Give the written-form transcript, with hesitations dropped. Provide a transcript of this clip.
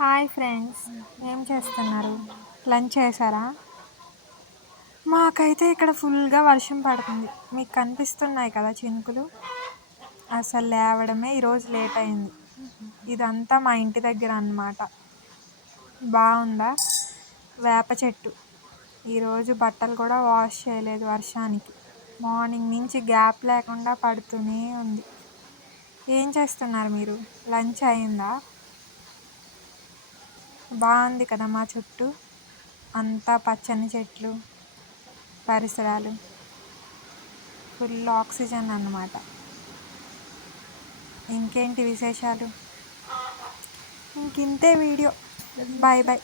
Hi friends, ఏం చేస్తున్నారు? Lunch చేశారా? మాకైతే ఇక్కడ ఫుల్గా వర్షం పడుతుంది. మీకు కనిపిస్తున్నాయి కదా చినుకులు. అసలు లేవడమే ఈరోజు లేట్ అయింది. ఇదంతా మా ఇంటి దగ్గర అన్నమాట. బాగుందా? వేప చెట్టు. ఈరోజు బట్టలు కూడా వాష్ చేయలేదు వర్షానికి. మార్నింగ్ నుంచి గ్యాప్ లేకుండా పడుతూనే ఉంది. ఏం చేస్తున్నారు మీరు? లంచ్ అయిందా? బాగుంది కదా మా చుట్టూ అంతా పచ్చని చెట్లు, పరిసరాలు, ఫుల్ ఆక్సిజన్ అన్నమాట. ఇంకేంటి విశేషాలు? ఇంకింతే వీడియో. Bye bye.